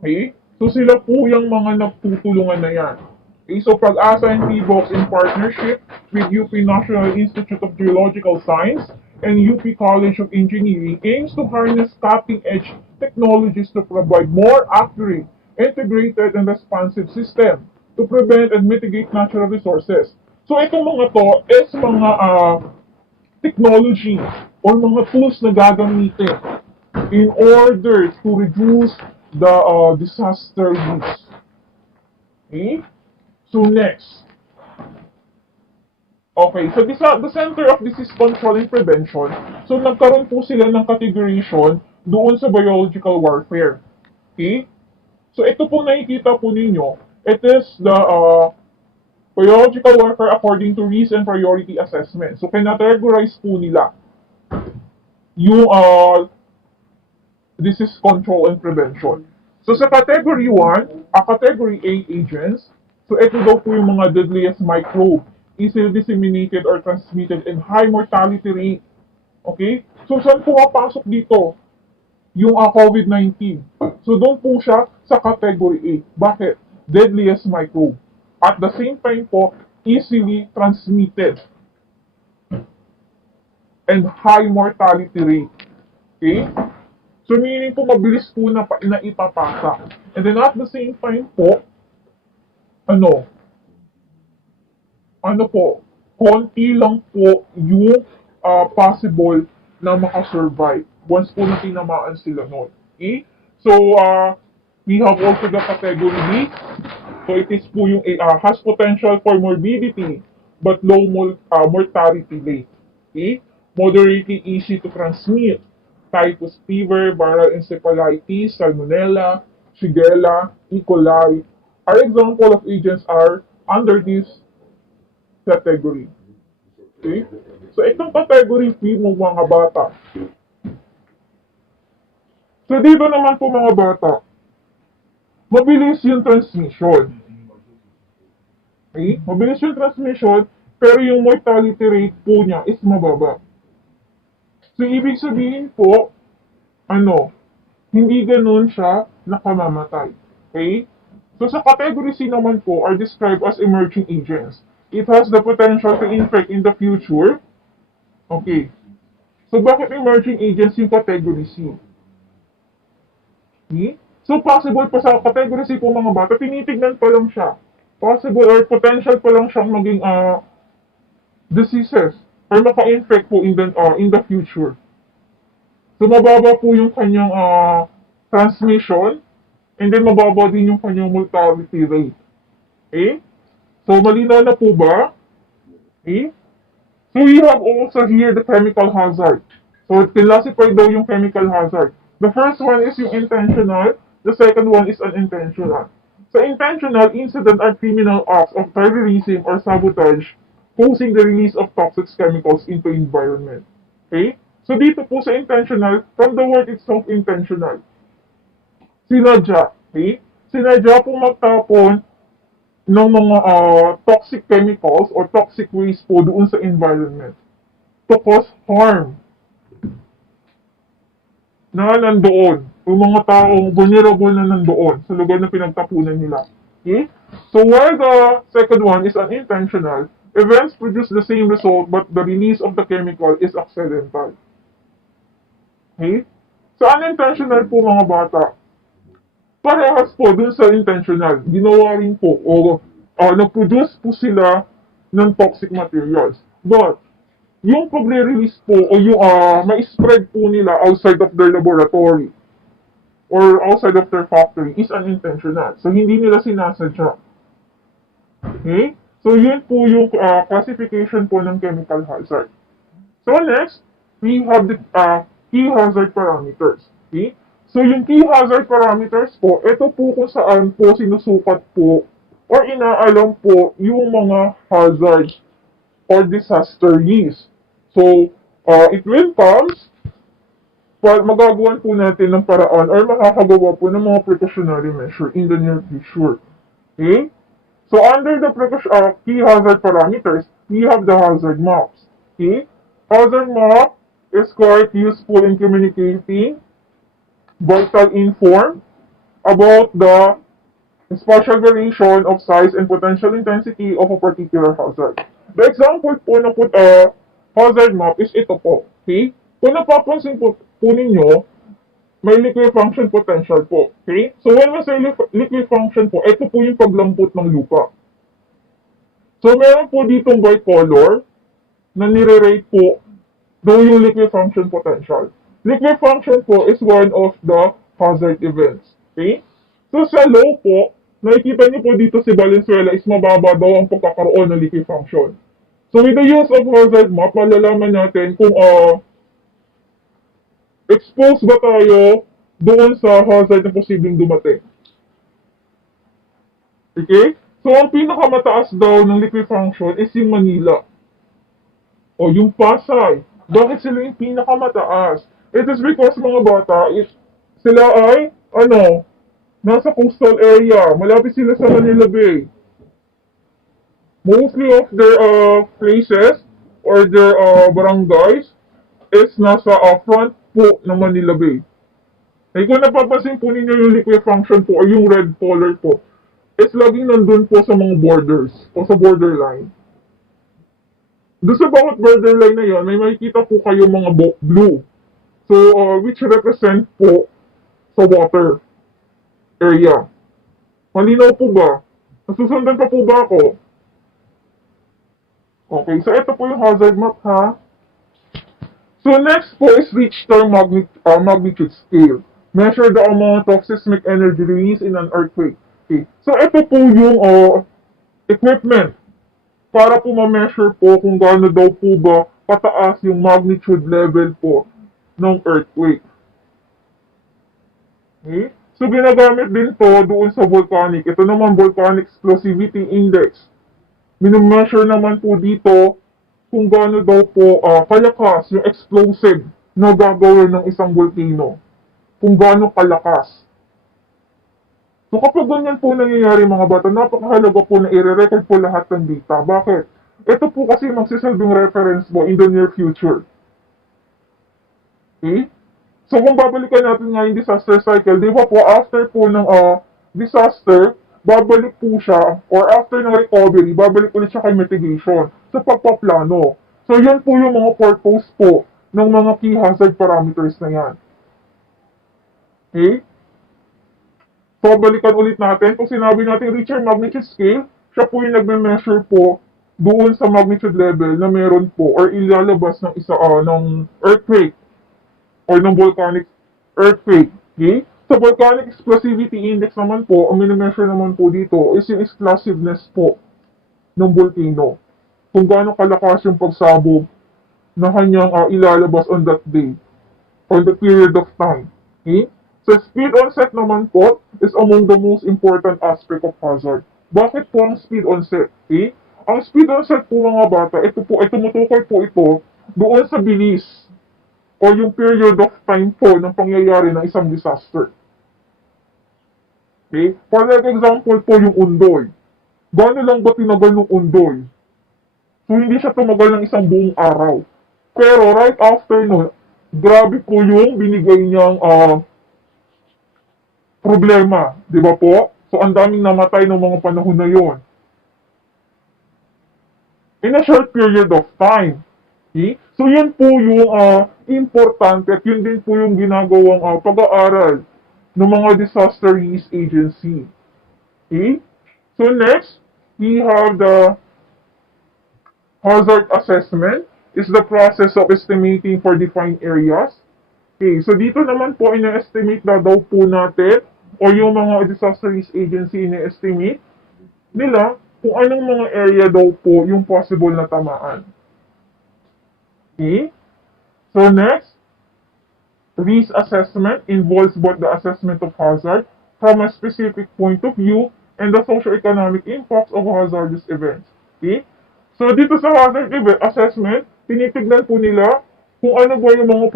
Okay? So sila po yung mga nagtutulungan na yan. Okay, so Pag-asa and PBOX in partnership with UP National Institute of Geological Science and UP College of Engineering aims to harness cutting-edge technologies to provide more accurate, integrated, and responsive system to prevent and mitigate natural resources. So itong mga to is mga technology or mga tools na gagamitin in order to reduce the disaster risk. Okay? So next. Okay, so the Center of Disease Control and Prevention, so nagkaroon po sila ng categorization doon sa biological warfare. Okay? So ito po nakikita po ninyo, it is the biological warfare according to risk and priority assessment. So kinategorize po nila yung disease control and prevention. So sa category 1, category A agents, so ito daw po yung mga deadliest microbe, easily disseminated or transmitted and high mortality rate. Okay? So saan po papasok dito? Yung COVID-19. So doon po siya sa category A. Bakit? Deadliest microbe. At the same time po, easily transmitted and high mortality rate. Okay? So meaning po mabilis po na ipapasa. And then at the same time po, konti lang po yung possible na makasurvive once po na tinamaan sila noon. Okay? So, we have also the category B. So, it is po yung has potential for morbidity but low mortality rate. Okay? Moderately easy to transmit. Typhus fever, viral encephalitis, salmonella, shigella, E. coli. Our example of agents are under this category. Okay? So, itong category P mo mga bata. So, dito naman po mga bata, mabilis yung transmission. Okay? Mabilis yung transmission, pero yung mortality rate po niya is mababa. So, ibig sabihin po, hindi ganun siya nakamamatay. Okay? So, sa category C naman po are described as emerging agents. It has the potential to infect in the future. Okay. So, bakit emerging agents yung category C? Okay? So, possible pa sa category C po mga bata, tinitignan pa lang siya. Possible or potential pa lang siyang maging diseases or maka-infect po in the future. So, mababa po yung kanyang transmission and then mababa din yung kanyang mortality rate. Okay? So, malinaw na po ba? Okay? So, we have also here the chemical hazard. So, classify daw yung chemical hazard. The first one is yung intentional. The second one is unintentional. So, intentional incident are criminal acts of terrorism or sabotage causing the release of toxic chemicals into environment. Okay? So, dito po sa intentional, from the word itself, intentional. Sinadya. Okay? Sinadya po magtapon ng mga toxic chemicals or toxic waste po doon sa environment to cause harm na nandoon. Yung mga taong vulnerable na nandoon sa lugar na pinagtapunan nila. Okay? So while the second one is unintentional, events produce the same result but the release of the chemical is accidental. Okay? So unintentional po mga bata, parehas po dun sa intentional. Ginawa rin po o nag-produce po sila ng toxic materials. But, yung pag-release po o yung ma-spread po nila outside of their laboratory or outside of their factory is unintentional. So, hindi nila sinasadya. Okay? So, yun po yung classification po ng chemical hazard. So, next, we have the key hazard parameters. Okay? So, yung key hazard parameters po, ito po kung saan po sinusukat po or inaalam po yung mga hazards or disaster risk. So, it will comes, magagawan po natin ng paraan or makakagawa po ng mga precautionary measure in the near future. Okay? So, under the key hazard parameters, we have the hazard maps. Okay? Hazard map is quite useful in communicating vital inform about the spatial variation of size and potential intensity of a particular hazard. The example po na hazard map is ito po. Okay? Kung napapansin po ninyo, may liquid function potential po. Okay? So when we say liquid function po, ito po yung paglambot ng lupa. So meron po ditong bicolor na nire-rate po doon yung liquid function potential. Liquid function po is one of the hazard events. Okay? So sa low po, nakikita niyo po dito si Valenzuela is mababa daw ang pagkakaroon ng liquid function. So with the use of hazard map, malalaman natin kung exposed ba tayo doon sa hazard na posibleng dumating. Okay? So ang pinakamataas daw ng liquid function is yung Manila. O yung Pasay. Bakit sila yung pinakamataas? It is because mga bata, sila ay, nasa coastal area. Malapit sila sa Manila Bay. Mostly of their places or their barangays is nasa front po ng Manila Bay. Eh kung napapansin po ninyo yung liquid function po o yung red color po, is laging nandun po sa mga borders o sa borderline. Doon sa bawat borderline na yon, may makikita po kayo mga blue. So, which represent po sa water area. Malinaw po ba? Nasusundan pa po ba ako? Okay, so ito po yung hazard map ha. So next po is Richter magnitude scale. Measure the amount of seismic energy released in an earthquake. Okay, so ito po yung equipment para po ma-measure po kung gaano daw po ba pataas yung magnitude level po ng earthquake. Okay? So ginagamit din to doon sa volcanic. Ito naman volcanic explosivity index. Minomeasure naman po dito kung gaano daw po kalakas yung explosive na gagawin ng isang volcano. Kung gaano kalakas. So kapag ganyan po nangyayari mga bata, napakahalaga po na i-record po lahat ng data. Bakit? Ito po kasi magsisilbing reference mo in the near future. Okay? So kung babalikan natin nga yung disaster cycle, di ba po after po ng disaster, babalik po siya, or after ng recovery, babalik ulit siya kay mitigation sa pagpaplano. So yan po yung mga purpose po ng mga key hazard parameters na yan. Okay? So, balikan ulit natin. Kung sinabi natin Richter magnitude scale, siya po yung nagme-measure po doon sa magnitude level na meron po or ilalabas ng ng earthquake or ng volcanic earthquake. Okay? Sa volcanic explosivity index naman po, ang mini-measure naman po dito is yung explosiveness po ng volcano. Kung gaano kalakas yung pagsabog na kanyang ilalabas on that day or the period of time. Okay? So, speed onset naman po is among the most important aspect of hazard. Bakit po ang speed onset? Okay? Ang speed onset po mga bata, ito po, ay tumutukoy po ito doon sa bilis o yung period of time po ng pangyayari ng isang disaster. Okay? For example po yung undoy. Gano'n lang ba tinagal ng undoy? So, hindi siya tumagal ng isang buong araw. Pero right after nun, grabe po yung binigay niyang problema, di ba po? So, ang daming namatay ng mga panahon na yon. In a short period of time. Okay? So, yun po yung importante at yun din po yung ginagawang pag-aaral ng mga disaster risk agency. Okay? So, next, we have the hazard assessment is the process of estimating for defined areas. Okay, so dito naman po ina-estimate na daw po natin o yung mga disaster risk agency ina-estimate nila kung anong mga area daw po yung possible na tamaan. Okay? So next, risk assessment involves both the assessment of hazard from a specific point of view and the socio-economic impacts of hazardous events. Okay? So dito sa hazard assessment, tinitignan po nila kung ano ba yung mga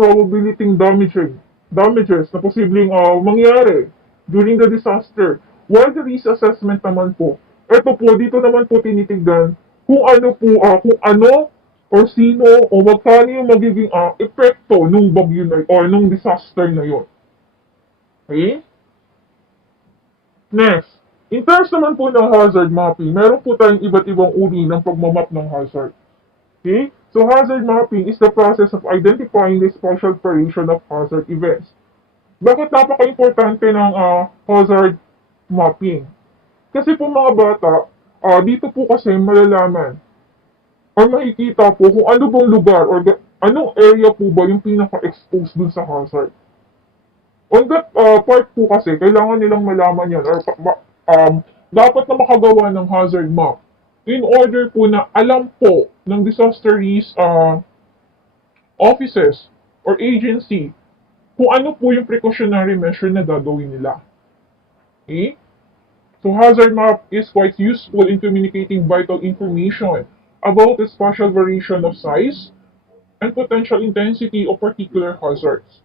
damages na posibleng mangyari during the disaster. While the risk assessment naman po, eto po, dito naman po tinitignan kung ano or sino o magkano yung magiging epekto nung bagyo na or nung disaster na yon. Okay? Next, in terms naman po ng hazard mapping, meron po tayong iba't ibang uri ng pagmamap ng hazard. Okay? So hazard mapping is the process of identifying the spatial variation of hazard events. Bakit napaka-importante ng hazard mapping? Kasi po mga bata, dito po kasi malalaman or makikita po kung ano bang lugar or anong area po ba yung pinaka-exposed dun sa hazard. On that part po kasi, kailangan nilang malaman yan or dapat na makagawa ng hazard map in order po na alam po ng disaster risk offices or agency kung ano po yung precautionary measure na gagawin nila. Okay? So hazard map is quite useful in communicating vital information about the spatial variation of size and potential intensity of particular hazards.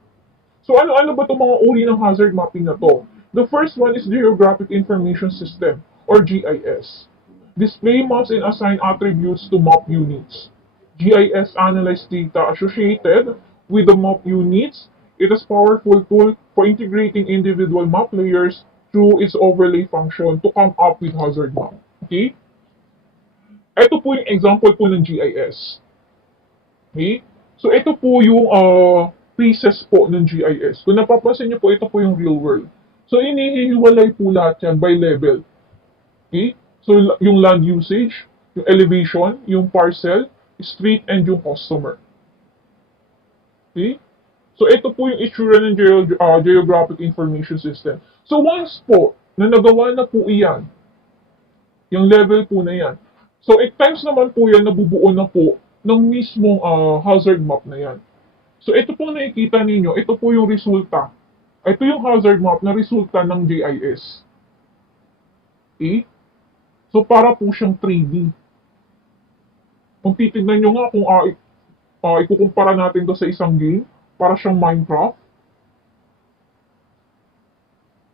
So ano-ano ba itong mga uri ng hazard mapping na to? The first one is Geographic Information System or GIS. Display maps and assign attributes to map units. GIS analyze data associated with the map units. It is a powerful tool for integrating individual map layers through its overlay function to come up with hazard map. Okay? Ito po yung example po ng GIS. Okay? So ito po yung pieces po ng GIS. Kung napapansin niyo po, ito po yung real world. So inihiwalay po lahat yan by level. Okay? So yung land usage, yung elevation, yung parcel, street, and yung customer. Okay? So ito po yung itsura ng Geographic Information System. So once po na nagawa na po iyan, yung level po na yan, so at times naman po yan nabubuo na po ng mismong hazard map na yan. So ito po nakikita ninyo, ito po yung resulta. Ito yung hazard map na resulta ng GIS. Okay? So para po siyang 3D. Kung titignan nyo nga kung ikukumpara natin to sa isang game, para siyang Minecraft.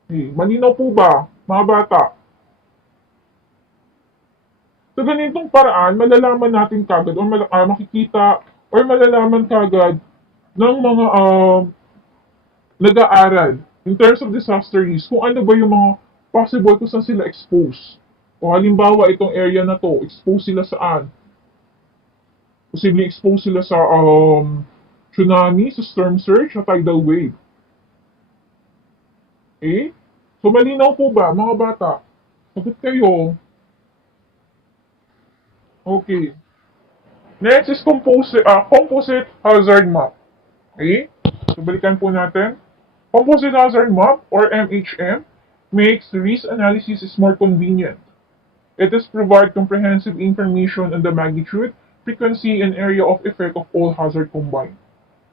Okay, malinaw po ba, mga bata? Sa ganitong paraan, malalaman natin kagad o makikita or malalaman kagad ng mga nag-aaral in terms of disaster risk kung ano ba yung mga possible kung saan sila exposed. O halimbawa, itong area na to, exposed sila saan? Posibleng exposed sila sa tsunami, sa storm surge, sa tidal wave. Okay? So malinaw po ba, mga bata? Sagot kayo. Okay. Next is composite hazard map. Okay? So balikan po natin. Composite hazard map or MHM makes risk analysis is more convenient. It is provide comprehensive information on the magnitude, frequency, and area of effect of all hazard combined.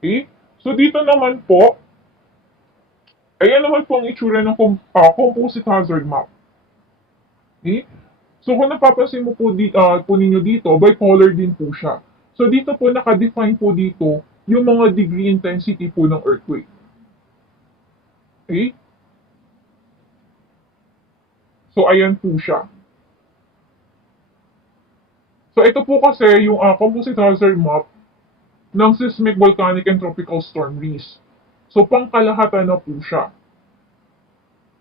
Okay? So dito naman po, ayan naman po ang itsura ng composite hazard map. Okay? So kung napapansin mo po, po ninyo dito, bipolar din po siya. So dito po nakadefine po dito yung mga degree intensity po ng earthquake. Okay? So ayan po siya. So ito po kasi yung composite hazard map ng seismic, volcanic, and tropical storm risk. So pangkalahatan na po siya.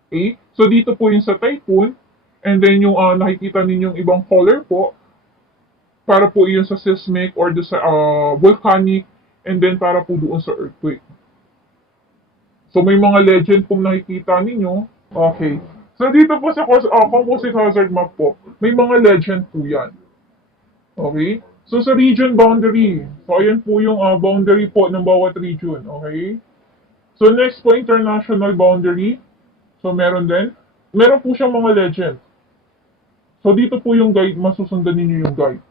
Okay? So dito po yung sa typhoon, and then yung nakikita ninyong ibang color po, para po yun sa seismic or sa volcanic, and then para po doon sa earthquake. So may mga legend pong nakikita ninyo. Okay. So dito po sa composite hazard map po, may mga legend po yan. Okay? So sa region boundary, so ayan po yung boundary po ng bawat region. Okay? So next po, international boundary. So meron din. Meron po siyang mga legend. So dito po yung guide, masusundan niyo yung guide.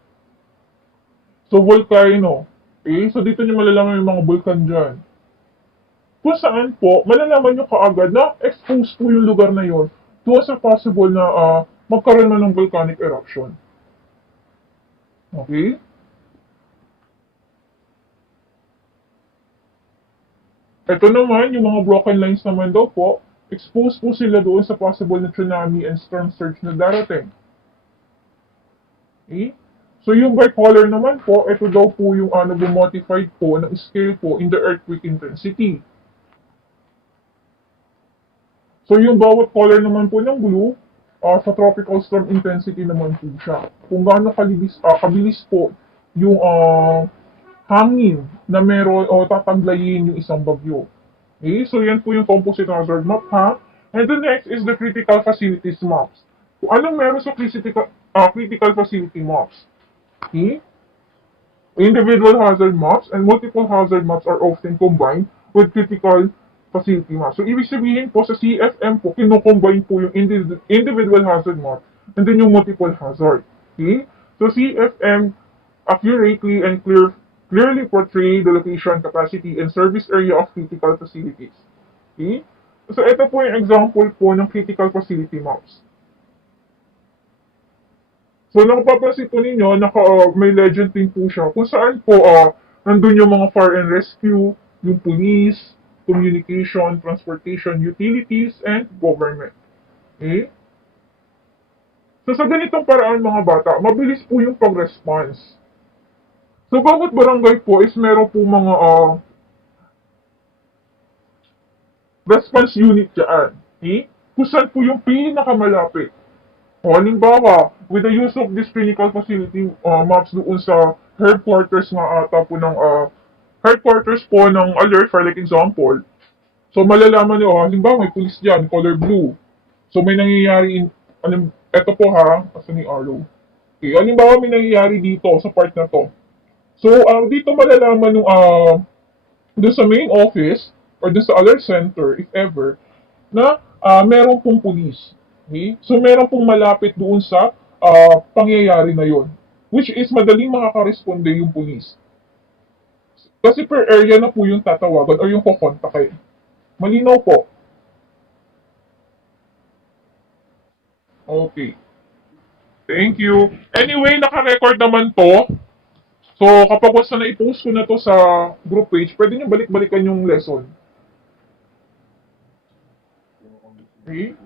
So volcano. Okay? So dito niyo malalaman yung mga vulkan dyan. Kung saan po, malalaman nyo kaagad na exposed po yung lugar na yon to sa possible na magkaroon man ng volcanic eruption. Okay? Ito naman, yung mga broken lines naman daw po, exposed po sila doon sa possible na tsunami and storm surge na darating. Okay? So yung bipolar naman po, ito daw po yung nag-modified po ng scale po in the earthquake intensity. So yung bawat color naman po ng blue, sa tropical storm intensity naman po siya. Kung gaano kabilis po yung hangin na meron o tataglayin yung isang bagyo. Okay, so yan po yung composite hazard map ha. And the next is the critical facilities maps. Kung anong meron sa critical facility maps? Okay? Individual hazard maps and multiple hazard maps are often combined with critical facility maps. So, ibig sabihin po sa CFM po, kinukombine po yung individual hazard map and then yung multiple hazard. Okay? So, CFM accurately and clearly portray the location, capacity, and service area of critical facilities. Okay? So, ito po yung example po ng critical facility maps. So, napapansin po ninyo, may legend din po siya kung saan po nandun yung mga fire and rescue, yung police, communication, transportation, utilities, and government. Okay? So, sa ganitong paraan mga bata, mabilis po yung pag-response. So, bawat barangay po is meron po mga response unit dyan. Okay? Kung saan po yung pinakamalapit. O, halimbawa, with the use of this clinical facility maps doon sa headquarters nga ata po ng headquarters po ng alert for like example. So, malalaman nyo, halimbawa, may police dyan, color blue. So, may nangyayari eto po ha, asan yung arrow. Okay, halimbawa, may nangyayari dito sa part na to. So, dito malalaman nung doon sa main office or doon sa alert center, if ever, na meron pong police. Okay? So, meron pong malapit doon sa pangyayari na yon, which is madaling makakaresponde yung police. Kasi per area na po yung tatawagan o yung kukontakin. Malinaw po. Okay. Thank you. Anyway, naka-record naman to. So, kapag basta na i-post ko na to sa group page, pwede nyo balik-balikan yung lesson. Okay?